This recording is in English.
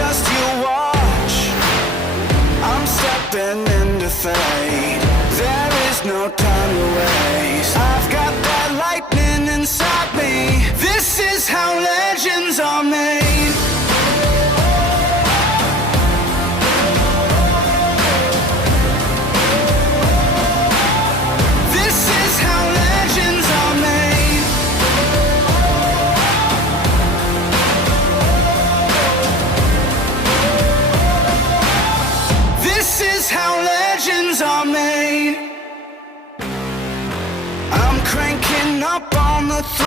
just you watch. I'm stepping into fate. There is no time to waste. I've got that lightning inside.